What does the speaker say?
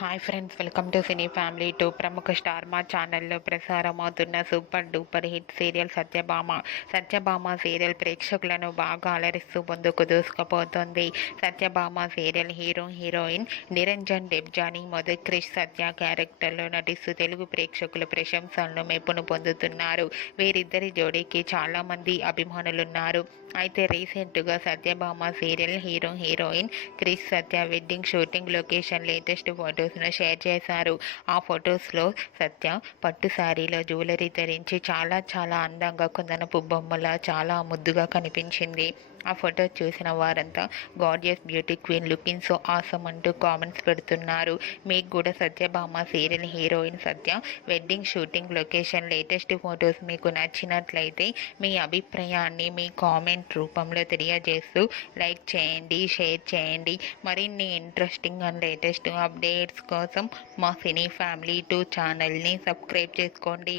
Hi friends, welcome to cine family two. ప్రముఖ star మా ఛానల్లో ప్రసారం అవుతున్న super duper hit serial Satyabhama serial ప్రేక్షకులను బాగా అలరిస్తూ ముందుకు దూసుకుపోతుంది. సత్యభామ సీరియల్ హీరోయిన్ నిరంజన్ డెబ్జానీ మొదటి క్రిష్ సత్య క్యారెక్టర్లో నటిస్తూ తెలుగు ప్రేక్షకుల ప్రశంసలను మెప్పును పొందుతున్నారు. వీరిద్దరి జోడీకి చాలామంది అభిమానులున్నారు. అయితే రీసెంట్గా Satyabhama serial heroine Krish Satya wedding shooting location latest ఫోటోస్ను షేర్ చేశారు. ఆ ఫొటోస్లో సత్య పట్టు శారీలో జ్యువెలరీ ధరించి చాలా అందంగా కుందనపు బొమ్మలా చాలా ముద్దుగా కనిపించింది. ఆ ఫోటో చూసిన వారంతా gorgeous beauty queen looking so awesome అంటూ కామెంట్స్ పెడుతున్నారు. మీకు కూడా Satyabhama serial heroine Satya wedding shooting location latest photos మీకు నచ్చినట్లయితే మీ అభిప్రాయాన్ని మీ కామెంట్ రూపంలో తెలియజేస్తూ లైక్ చేయండి, షేర్ చేయండి. మరిన్ని ఇంట్రెస్టింగ్ అండ్ లేటెస్ట్ అప్డేట్స్ కోసం మా సినీ ఫ్యామిలీ 2 ఛానల్ని సబ్స్క్రైబ్ చేసుకోండి.